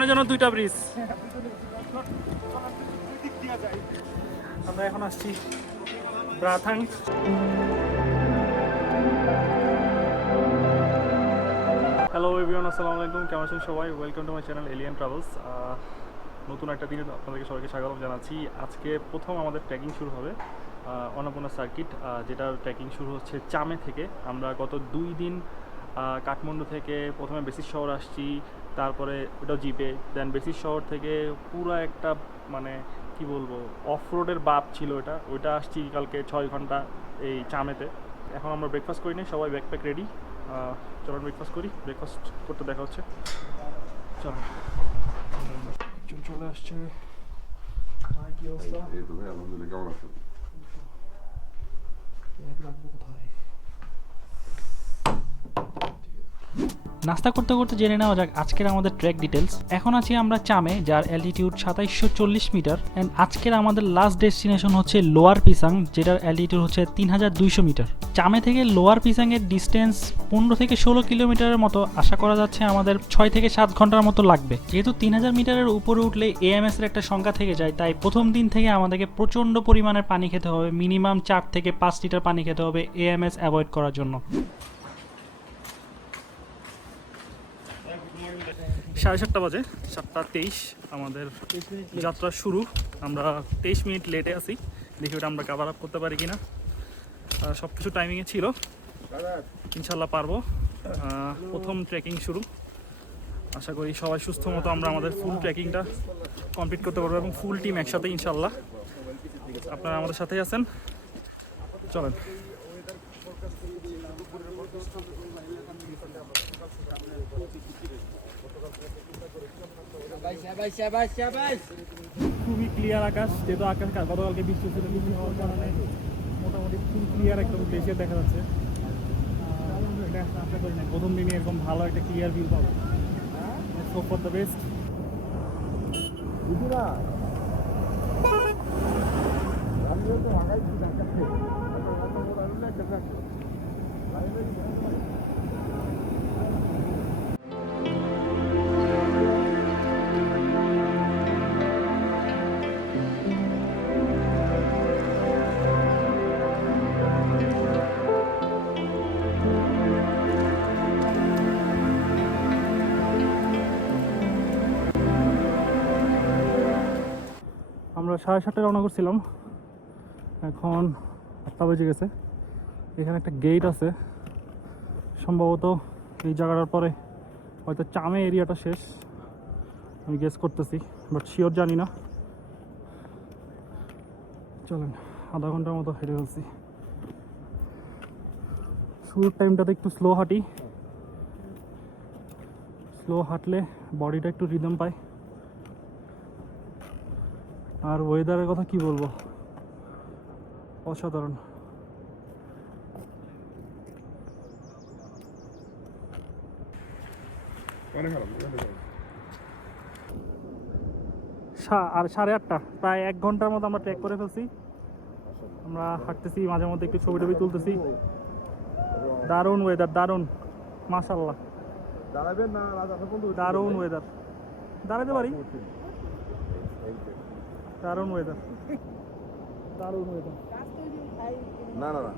দুইজনের জন্য দুইটা ব্রিজ আমরা এখন আসছি ব্রাথাং। হ্যালো এভরিওয়ান আসসালামু আলাইকুম। কেমন আছেন সবাই? Welcome to my channel alien travels নতুন একটা দিনে আপনাদেরকে সবাইকে স্বাগতম জানাচ্ছি। আজকে প্রথম আমাদের ট্রেকিং শুরু হবে অন্নপূর্ণা সার্কিট যেটার ট্রেকিং শুরু হচ্ছে চামে থেকে। আমরা গত দুই দিন কাঠমান্ডু থেকে প্রথমে বেসিস শহর আসছি। তারপরে ওটা জিপে দেন বেসিস শহর থেকে পুরো একটা মানে কি বলব অফ রোডের বাপ ছিল ওটা ওইটা আসছি কালকে ছয় ঘণ্টা এই চামেতে। এখন আমরা ব্রেকফাস্ট করি নি সবাই ব্যাকপ্যাক রেডি চলুন ব্রেকফাস্ট করি ব্রেকফাস্ট করতে দেখা হচ্ছে। চলো চলে আসছে। কি অবস্থা? এই তো ভাই আলহামদুলিল্লাহ কেমন আছেন? কোথায়? নাস্তা করতে করতে জেনে নেওয়া যাক আজকের আমাদের ট্রেক ডিটেলস এখন আছি আমরা চামে, যার অ্যালটিটিউড সাতাইশশো চল্লিশ মিটার অ্যান্ড আজকের আমাদের লাস্ট ডেস্টিনেশন হচ্ছে লোয়ার পিসাং, যেটার অ্যালটিটিউড হচ্ছে তিন হাজার দুইশো মিটার। চামে থেকে লোয়ার পিসাংয়ের ডিস্টেন্স পনেরো থেকে ষোলো কিলোমিটারের মতো, আশা করা যাচ্ছে আমাদের ছয় থেকে সাত ঘণ্টার মতো লাগবে। যেহেতু তিন হাজার মিটারের উপরে উঠলে এএমএস এর একটা সংখ্যা থেকে যায়, তাই প্রথম দিন থেকে আমাদেরকে প্রচণ্ড পরিমাণের পানি খেতে হবে মিনিমাম চার থেকে পাঁচ লিটার পানি খেতে হবে এএমএস অ্যাভয়েড করার জন্য। সাড়ে সাতটা বাজে, সাতটা তেইশ আমাদের যাত্রা শুরু। আমরা তেইশ মিনিট লেটে আছি, দেখি ওটা আমরা কাভার আপ করতে পারি কি না সব কিছু টাইমিংয়ে ছিল। ইনশাল্লাহ পারব। প্রথম ট্রেকিং শুরু। আশা করি সবাই সুস্থ মতো আমরা আমাদের ফুল ট্রেকিংটা কমপ্লিট করতে পারব এবং ফুল টিম একসাথে ইনশাল্লাহ আপনারা আমাদের সাথেই আছেন। চলেন। খুবই ক্লিয়ার আকাশ যেহেতু আকাশ গতকালকে বৃষ্টি ছিল বৃষ্টি হওয়ার কারণে মোটামুটি ফুল ক্লিয়ার একদম দেশে দেখা যাচ্ছে। এটা আশা করি না প্রথম দিনে এরকম ভালো একটা ক্লিয়ার ভিউ পাবো। সো ফর দ্য বেস্ট আমরা সাড়ে সাতটায় রওনা করছিলাম। এখন আটটা বেজে গেছে। এখানে একটা গেট আছে। সম্ভবত এই জায়গাটার পরে হয়তো চামে এরিয়াটা শেষ। আমি গেস করতেছি বাট শিওর জানি না। চলেন, আধা ঘণ্টার মতো হেঁটে ফেলছি শুরুর টাইমটাতে একটু স্লো হাঁটি। স্লো হাঁটলে বডিটা একটু রিদম পায়। আর ওয়েদারের কথা কি বলব? অসাধারণ। আর সাড়ে আটটা প্রায় এক ঘণ্টার মতো আমরা ট্রেক করে ফেলছি। আমরা হাঁটতেছি মাঝে মধ্যে একটু ছবি টবি তুলতেছি। দারুণ ওয়েদার দারুণ আটটা দারুণ ওয়েদার দাঁড়াতে পারি? দারুণ ওয়েদার দারুণ ওয়েদার না না না।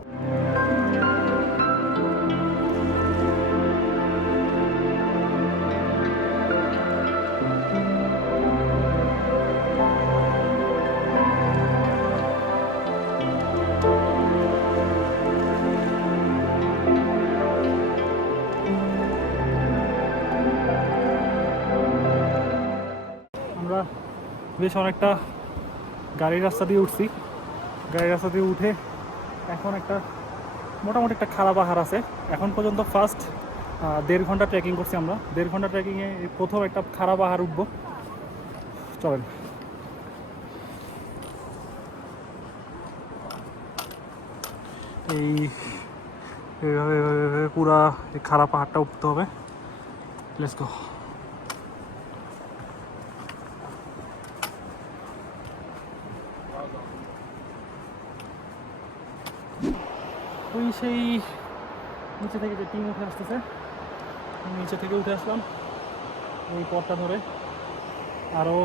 বেশ অনেকটা গাড়ির রাস্তা দিয়ে উঠছি। গাড়ির রাস্তা দিয়ে উঠে এখন একটা মোটামুটি একটা খারাপ আহার আছে। এখন পর্যন্ত ফার্স্ট দেড় ঘণ্টা ট্রেকিং করছি আমরা। দেড় ঘণ্টা ট্রেকিংয়ে প্রথম একটা খারাপ আহার উঠবো। চলেন। এই এইভাবে পুরা খারাপ পাহাড়টা উঠতে হবে। লেটস গো সেই নিচে থেকে যে টিম উঠে আসতেছে নিচে থেকে উঠে আসলাম এই পথটা ধরে। আরও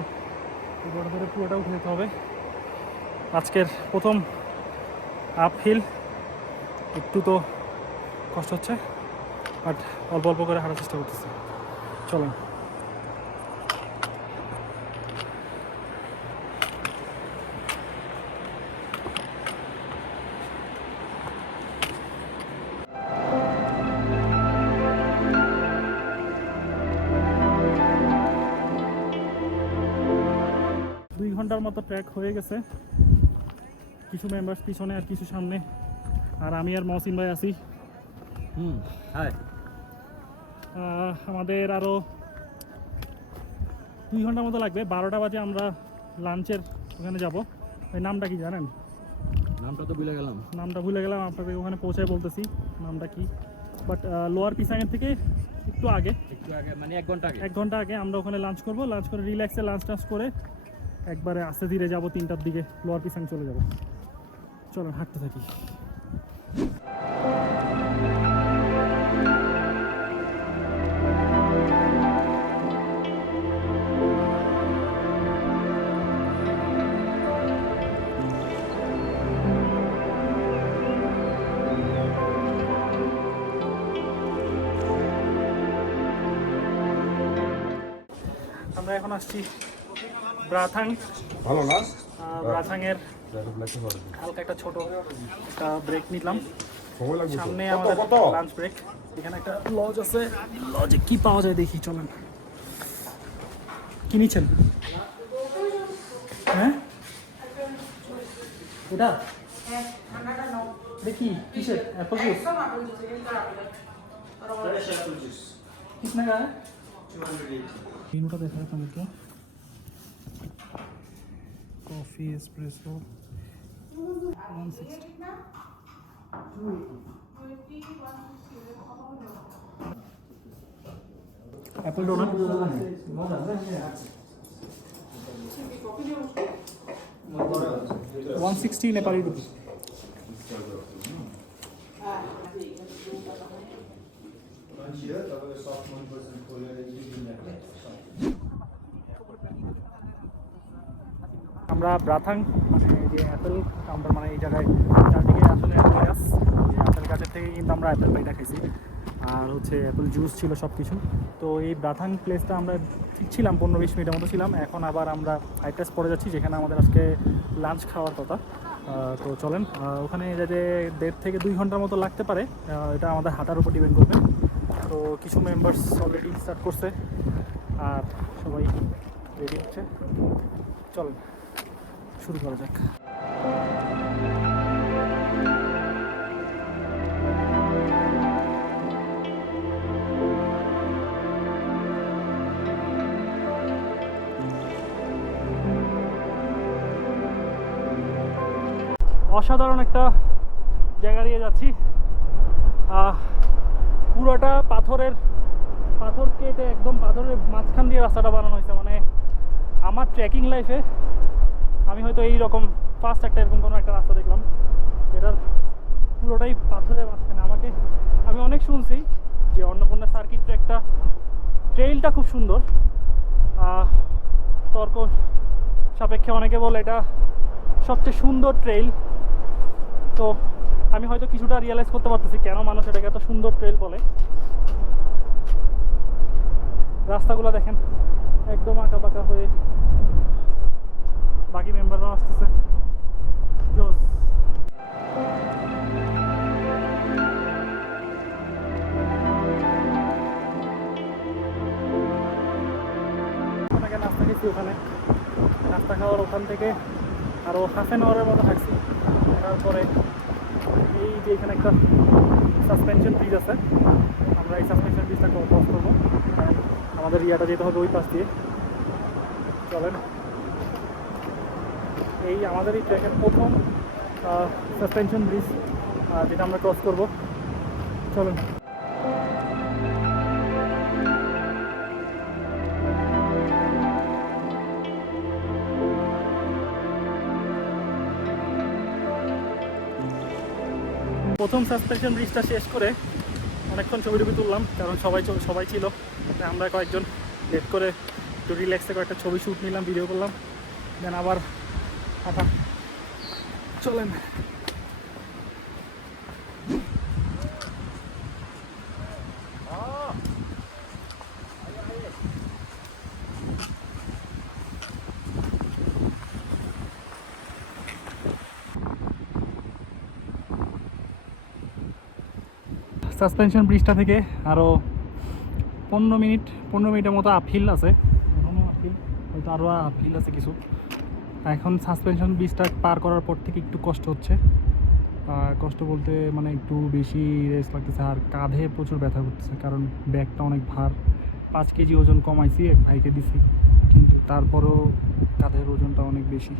গোটা ধরে পুরোটা উঠে যেতে হবে। আজকের প্রথম আপ হিল একটু তো কষ্ট হচ্ছে বাট অল্প অল্প করে হাঁটার চেষ্টা করতেছি। চলেন। ঘণ্টার মতো ট্র্যাক হয়ে গেছে। কিছু মেম্বার্স পিছনে আর কিছু সামনে। আর আমি আর মহসিন ভাই আছি। হুম হাই আমাদের আরও দুই ঘণ্টার মতো লাগবে। বারোটা বাজে আমরা লাঞ্চের ওখানে যাব। ওই নামটা কি জানেন? নামটা তো ভুলে গেলাম। নামটা ভুলে গেলাম আপনাদের ওখানে পৌঁছায় বলতেছি নামটা কি। বাট লোয়ার পিসাঙের থেকে একটু আগে। একটু আগে মানে এক ঘণ্টা আগে। এক ঘণ্টা আগে আমরা ওখানে লাঞ্চ করব। লাঞ্চ করে রিল্যাক্সে লাঞ্চ টাঞ্চ করে একবারে আস্তে ধীরে যাব, তিনটার দিকে লোয়ার পিসাং চলে যাব। চলো, হাঁটতে থাকি। আমরা এখন আসছি ব্রাথাং। ভালো না? ব্রাথাং এর হালকা একটা ছোট একটা ব্রেক নিলাম। সামনে আমাদের লাঞ্চ ব্রেক এখানে একটা লজ আছে। লজে কি পাওয়া যায় দেখি চলেন। কি নিচ্ছেন? হ্যাঁ? এটা? দেখি কিসের? অ্যাপল জুস মেনুটা দেখা আপনাদেরকে coffee espresso one sixty apple donut one sixty Nepali rupee আমরা ব্রাথাং এই যে অ্যাপেল কাউন্টার মানে এই জায়গায় চারদিকে আসলে অ্যাপেল এই অ্যাপেল গাছের থেকে কিন্তু আমরা অ্যাপেল পাইটা খাইছি আর হচ্ছে অ্যাপেল জুস ছিল সব কিছু তো এই ব্রাথাং প্লেসটা আমরা ঠিক ছিলাম, পনেরো বিশ মিনিটের মতো ছিলাম। এখন আবার আমরা আইটা পরে যাচ্ছি, যেখানে আমাদের আজকে লাঞ্চ খাওয়ার কথা। তো চলেন ওখানে যেতে দেড় থেকে দুই ঘণ্টার মতো লাগতে পারে। এটা আমাদের হাঁটার উপর ডিপেন্ড করবে। তো কিছু মেম্বার্স অলরেডি স্টার্ট করছে। আর সবাই রেডি হচ্ছে। চলেন। শুরু করা যাক। অসাধারণ একটা জায়গা দিয়ে যাচ্ছি। পুরোটা পাথরের, পাথর কেটে একদম পাথরের মাঝখান দিয়ে রাস্তাটা বানানো হয়েছে। মানে আমার ট্রেকিং লাইফে আমি হয়তো এই রকম ফার্স্ট একটা এরকম কোনো একটা রাস্তা দেখলাম, যেটার পুরোটাই পাথরের মাঝখানে। আমাকে, আমি অনেক শুনছি যে অন্নপূর্ণা সার্কিট ট্র্যাকটা ট্রেইলটা খুব সুন্দর। তর্ক সাপেক্ষে অনেকে বলে এটা সবচেয়ে সুন্দর ট্রেইল। তো আমি হয়তো কিছুটা রিয়েলাইজ করতে পারতেছি কেন মানুষ এটাকে এত সুন্দর ট্রেইল বলে। রাস্তাগুলো দেখেন, একদম আঁকা বাঁকা হয়ে বাকি মেম্বাররাও আসতেছে। জোস নাস্তা খেয়েছি ওখানে। নাস্তা ওখান থেকে। আরও হাফ হাঁটছি তারপরে এই এখানে আছে। আমরা এই করব। আমাদের ইয়াটা যেতে হবে ওই পাশ দিয়ে। চলেন। এই আমাদের এই ট্রেকের প্রথম সাসপেনশন ব্রিজ যেটা আমরা ক্রস করব। চলুন। প্রথম সাসপেনশন ব্রিজটা শেষ করে অনেকক্ষণ ছবি টবি তুললাম, কারণ সবাই সবাই ছিল। আমরা কয়েকজন লেট করে একটু রিল্যাক্সে কয়েকটা ছবি শ্যুট নিলাম ভিডিও করলাম। দেন আবার চলেন সাসপেনশন ব্রিজটা থেকে আরও পনেরো মিনিট, পনেরো মিনিটের মতো আপহিল আছে। আপহিল হয়তো আরও আপহিল আছে কিছু। এখন সাসপেনশন ব্রিজটা পার করার পর থেকে একটু কষ্ট হচ্ছে। কষ্ট বলতে মানে একটু বেশি রেস্ট লাগতেছে আর কাঁধে প্রচুর ব্যথা করতেছে, কারণ ব্যাগটা অনেক ভার। পাঁচ কেজি ওজন কমাইছি, এক ভাইকে দিছি, কিন্তু তারপরও কাঁধের ওজনটা অনেক বেশি।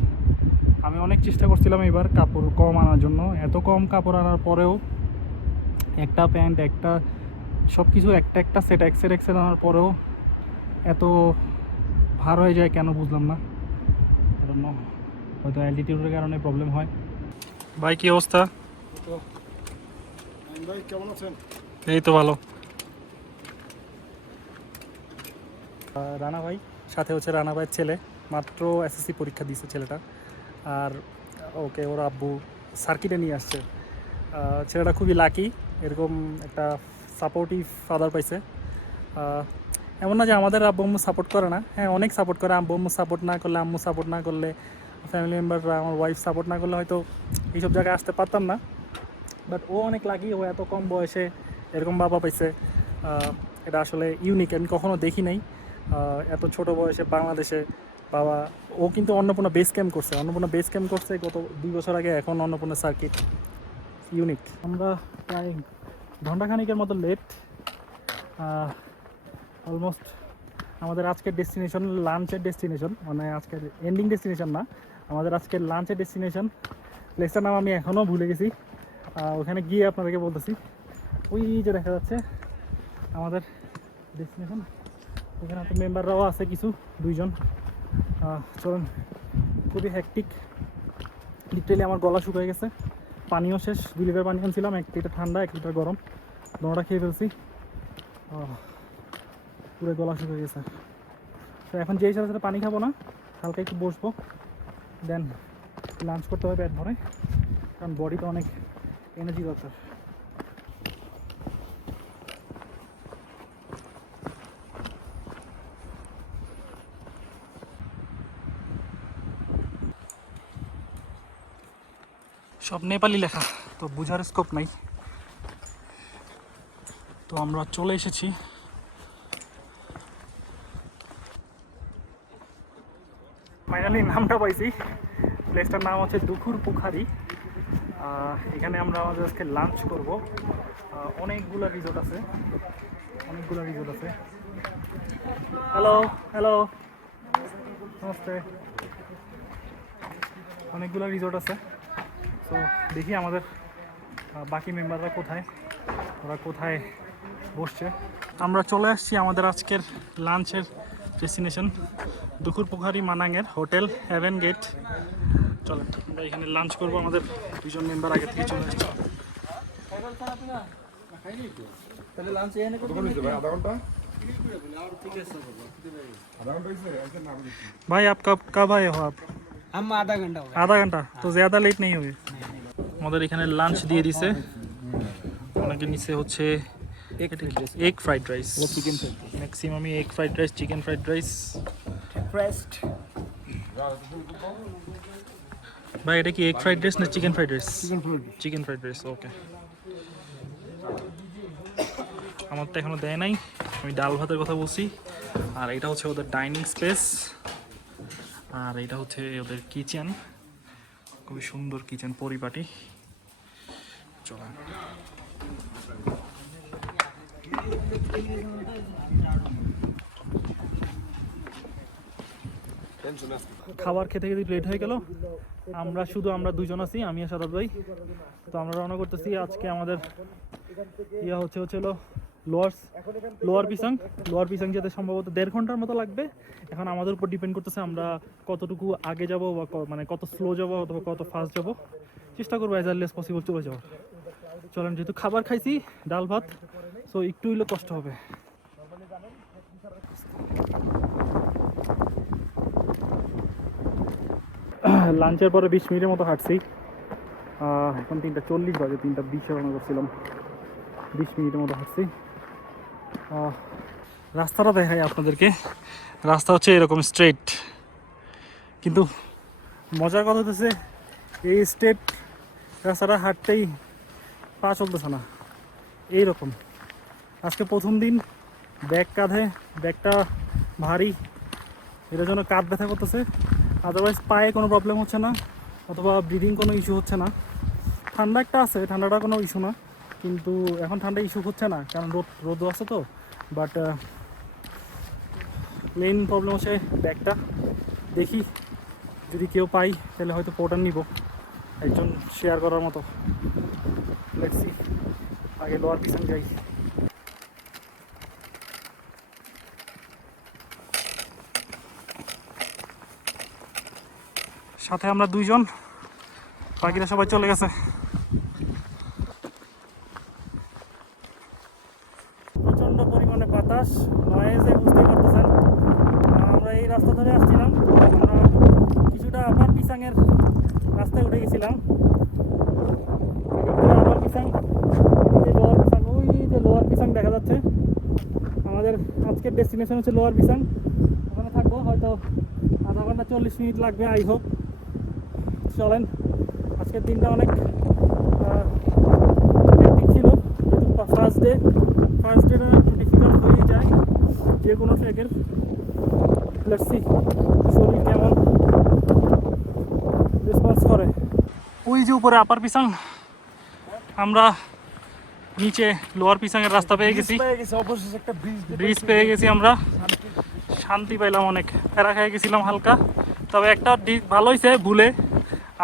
আমি অনেক চেষ্টা করছিলাম এবার কাপড় কম আনার জন্য। এত কম কাপড় আনার পরেও একটা প্যান্ট, একটা সব কিছু একটা একটা সেট এক্সেল এক্সেল আনার পরেও এত ভার হয়ে যায় কেন বুঝলাম না। হয়তো অ্যালটিটিউডের কারণে প্রবলেম হয়। ভাই কি অবস্থা? ভাই কেমন আছেন? এই তো ভালো। রানা ভাই সাথে হচ্ছে রানা ভাইয়ের ছেলে মাত্র এসএসসি পরীক্ষা দিয়েছে ছেলেটা। আর ওকে ওর আব্বু সার্কিটে নিয়ে আসছে। ছেলেটা খুবই লাকি এরকম একটা সাপোর্টিভ ফাদার পাইছে। এমন না যে আমাদের আব্বু আম্মু সাপোর্ট করে না। হ্যাঁ অনেক সাপোর্ট করে। আব্বু আম্মু সাপোর্ট না করলে, আম্মু সাপোর্ট না করলে ফ্যামিলি মেম্বাররা আমার ওয়াইফ সাপোর্ট না করলে হয়তো এইসব জায়গায় আসতে পারতাম না। বাট ও অনেক লাকি ও এত কম বয়সে এরকম বাবা পাইছে। এটা আসলে ইউনিক আমি কখনো দেখি নাই। এত ছোট বয়সে বাংলাদেশে বাবা, ও কিন্তু অন্নপূর্ণা বেস ক্যাম্প করছে। অন্নপূর্ণা বেস ক্যাম্প করছে গত দুই বছর আগে, এখন অন্নপূর্ণা সার্কিট ইউনিক আমরা প্রায় ঘন্টাখানিকের মতো লেট অলমোস্ট আমাদের আজকের ডেস্টিনেশন লাঞ্চের ডেস্টিনেশন মানে আজকের এন্ডিং ডেস্টিনেশন না, আমাদের আজকের লাঞ্চের ডেস্টিনেশন প্লেসটার নাম আমি এখনও ভুলে গেছি। ওখানে গিয়ে আপনাদেরকে বলতেছি। ওই যে দেখা যাচ্ছে, আমাদের ডেস্টিনেশন ওখানে তো মেম্বাররাও আছে কিছু, দুইজন। চলুন, খুবই হ্যাকটিক লিটারেলি আমার গলা শুকিয়ে গেছে। পানিও শেষ, দুই লিটার পানি আনছিলাম, এক লিটার ঠান্ডা, এক লিটার গরম। দোনোটা খেয়ে ফেলছি। পুরো গলা শুকিয়ে গেছে। তো এখন যেই সাথে সাথে পানি খাব না, হালকা একটু বসবো। দেন লাঞ্চ করতে হবে পেট ভরে, কারণ বডিতে অনেক এনার্জি দরকার। সব নেপালি লেখা, তো বুঝার স্কোপ নাই। তো আমরা চলে এসেছি ফাইনালি নামটা পাইছি। প্লেসটার নাম হচ্ছে দুখুর পুখারি। এখানে আমরা আমাদের আজকে লাঞ্চ করব। অনেকগুলো রিজোর্ট আছে। অনেকগুলো রিজোর্ট আছে। Hello hello namaste. অনেকগুলো রিজোর্ট আছে। তো দেখি আমাদের বাকি মেম্বাররা কোথায়। ওরা কোথায় বসছে। আমরা চলে আসছি আমাদের আজকের লাঞ্চের ডেস্টিনেশন দুপুর পোখারি মানাঙের হোটেল হেভেন গেট চলো আমরা এখানে লাঞ্চ করবো আমাদের দুজন মেম্বার আগে থেকে চলে আসছে কতক্ষণ হয়েছে ভাই আধা ঘন্টা আধা ঘন্টা হয়েছে আচ্ছা না আমি भाई आप कब कब आए हो आप हम आधा घंटा हो আধা ঘন্টা তো ज़्यादा লেট নেই হবে আমাদের এখানে লাঞ্চ দিয়ে দিছে অনেকে নিচে হচ্ছে egg egg fried rice chicken fried rice ম্যাক্সিমামই egg fried rice chicken fried rice ফ্রেস্ট ভাই এটা কি এগ ফ্রাইড রাইস না chicken fried rice chicken fried rice okay আমার তো এখনও দেয় নাই। আমি ডাল ভাতের কথা বলছি। আর এটা হচ্ছে ওদের ডাইনিং স্পেস আর এটা হচ্ছে ওদের কিচেন খুবই সুন্দর কিচেন পরিপাটি। চলেন। খাবার খেতে খেতে লেট হয়ে গেল। আমরা শুধু আমরা দুজন আছি, আমি আর সাদাত ভাই। তো আমরা রওনা করতেছি আজকে আমাদের ইয়া হচ্ছে হচ্ছে হলো lower lower Pisang lower Pisang যেতে সম্ভবত দেড় ঘণ্টার মতো লাগবে। এখন আমাদের উপর ডিপেন্ড করতেছে আমরা কতটুকু আগে যাব বা মানে কত স্লো যাব অথবা কত ফাস্ট যাব। চেষ্টা করব অ্যাজ আর্লি পসিবল চলে যাওয়ার। চলেন, যেহেতু খাবার খাইছি, ডাল ভাত সো একটু হইলে কষ্ট হবে। লাঞ্চের পরে বিশ মিনিটের মতো হাঁটছি। এখন তিনটা চল্লিশ বাজে, তিনটা বিশ রান্না করছিলাম। বিশ মিনিটের মতো হাঁটছি। রাস্তাটা দেখাই আপনাদেরকে। রাস্তা হচ্ছে এরকম স্ট্রেট কিন্তু মজার কথা হচ্ছে এই স্ট্রেট রাস্তাটা হাঁটতেই পা চলতেছে না। এইরকম। আজকে প্রথম দিন ব্যাগ কাঁধে, ব্যাগটা ভারী এটার জন্য কাঁধ ব্যথা করতেছে। আদারওয়াইজ পায়ে কোনো প্রবলেম হচ্ছে না, অথবা ব্রিদিং কোনো ইস্যু হচ্ছে না। ঠান্ডা একটা আছে, ঠান্ডাটা কোনো ইস্যু না, কিন্তু এখন ঠান্ডা ইস্যু হচ্ছে না, কারণ রোদ রোদ আছে তো। বাট মেইন প্রবলেম হচ্ছে ব্যাগটা। দেখি, যদি কেউ পাই, তাহলে হয়তো পোর্টার নিব। একজন শেয়ার করার মতো। লেটসি আগে লোয়ার পিছন যাই। সাথে আমরা দুইজন। বাকিরা সবাই চলে গেছে প্রচণ্ড পরিমাণে বাতাস নয়েজে বুঝতে পারতেছেন আমরা এই রাস্তা ধরে আসছিলাম আমরা কিছুটা আবার পিসাংয়ের রাস্তায় উঠে গেছিলাম এদিকে আবার পিসাং এদিকে লোয়ার পিসাং ওই যে লোয়ার পিসাং দেখা যাচ্ছে আমাদের আজকের ডেস্টিনেশন হচ্ছে লোয়ার পিসাং ওখানে থাকব, হয়তো আধা ঘণ্টা চল্লিশ মিনিট লাগবে আই হোপ চলেন, আজকের দিনটা অনেক ছিল। ফার্স্ট ডে ফার্স্ট ডেটা একটু ডিফিকাল্ট হয়ে যায়, যে কোনো ট্রেকের লেটসি শরীর কেমন রেসপন্স করে। ওই যে উপরে আপার পিসাং আমরা নিচে লোয়ার পিসাংয়ের রাস্তা পেয়ে গেছি। ব্রিজ ব্রিজ পেয়ে গেছি আমরা। শান্তি পাইলাম অনেক। প্যারা খেয়ে গেছিলাম হালকা। তবে একটা দিক ভালো হয়েছে ভুলে।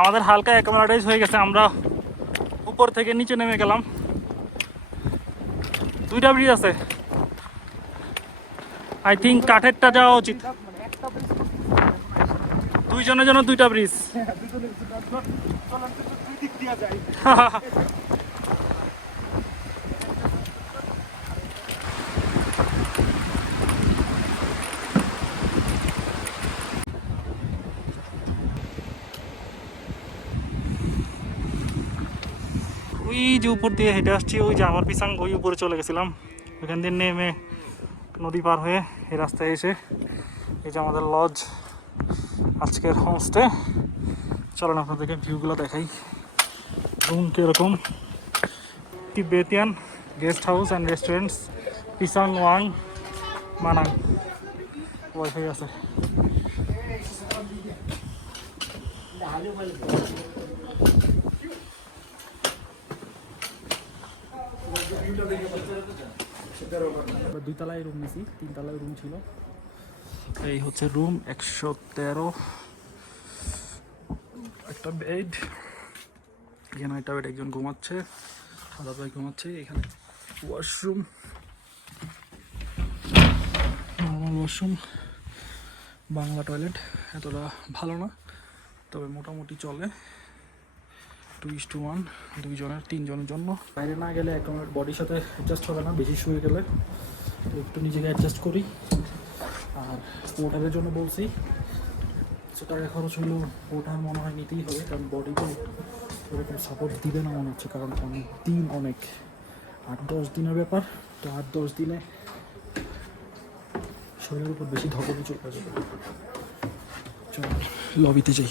আমাদের হালকা অ্যাকোমোডাইজ হয়ে গেছে। আমরা উপর থেকে নিচে নেমে গেলাম। দুইটা ব্রিজ আছে। আই থিঙ্ক কাঠেরটা যাওয়া উচিত। দুইজনের জন্য দুইটা ব্রিজ ওই যে উপর দিয়ে হেঁটে আসছি, ওই যে আমার পিসাং ওই উপরে চলে গেছিলাম। ওইখান দিয়ে নেমে নদী পার হয়ে এই রাস্তায় এসে এই যে আমাদের লজ আজকের হোমস্টে চলেন আপনাদেরকে ভিউগুলো দেখাই। রুম কীরকম? Tibetan guest house and restaurants Pisang Wang Manang wifi আছে। আমরা দুই তলায় রুম নিছি তিন তলায় রুম ছিল। এই হচ্ছে রুম একশো তেরো। একটা বেড এখানে একটা বেড একজন ঘুমাচ্ছে সাদা ভাই ঘুমাচ্ছে, এখানে washroom normal washroom Bangla toilet এতটা ভালো না, তবে মোটামুটি চলে। টু ইস টু ওয়ান দুইজনের তিনজনের জন্য। বাইরে না গেলে এখন বডির সাথে অ্যাডজাস্ট হবে না বেশি শুয়ে গেলে। তো একটু নিজেকে অ্যাডজাস্ট করি। আর পোর্টারের জন্য বলছি কিছু টাকা খরচ হলেও পোর্টার মনে হয় নিতেই হবে কারণ বডিতে ওরকম সাপোর্ট দিবে না মনে হচ্ছে কারণ অনেক দিন অনেক আট দশ দিনের ব্যাপার। তো আট দশ দিনে শরীরের উপর বেশি ধকল চলে যাবে চল লবিতে যাই।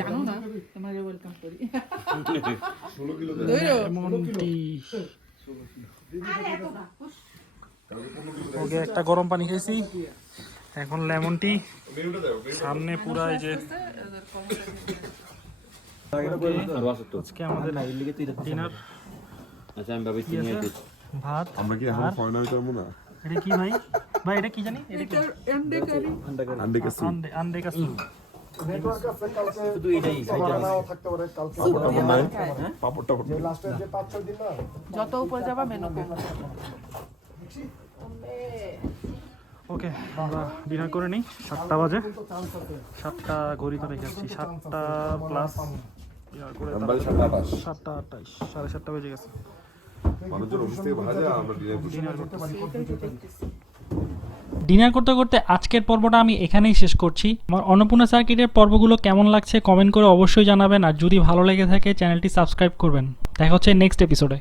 জানো না? তোমাকে ওয়েলকাম করি ওকে একটা গরম পানি খেয়েছি। এখন লেমন টি। সামনে পুরা এই যে আজকে আমাদের ডিনার। আচ্ছা আমি ভাবি ভাত আমরা কি এখন না? এটা কি ভাই? ভাই এটা কি জানি? এটা কি? এন্ডে করি। আন্ডে কাসি। আন্ডে আন্ডে কাসু। নেটওয়ার্ক আছে কালকে। শুধু এটাই নাও থাকতে পারে কালকে। পাপড় টাপড় লাস্টের যে পাঁচ ছয় দিন না? যত উপরে যাবা মেনু ওকে আমরা ডিনার করে নিই। সাতটা বাজে। সাতটা ঘড়ি তো রেখে আসছি। সাতটা প্লাস সাতটা আটটাইশ সাড়ে সাতটা বেজে গেছে। মানুষজন অফিস থেকে ভাজে আর আমরা ডিনার ডিনার করতেছি। ডিনার করতে করতে আজকের পর্বটা আমি এখানেই শেষ করছি। আমার অন্নপূর্ণা সার্কিটের পর্বগুলো কেমন লাগছে কমেন্ট করে অবশ্যই জানাবেন। আর যদি ভালো লেগে থাকে, চ্যানেলটি সাবস্ক্রাইব করবেন। দেখা হচ্ছে নেক্সট এপিসোডে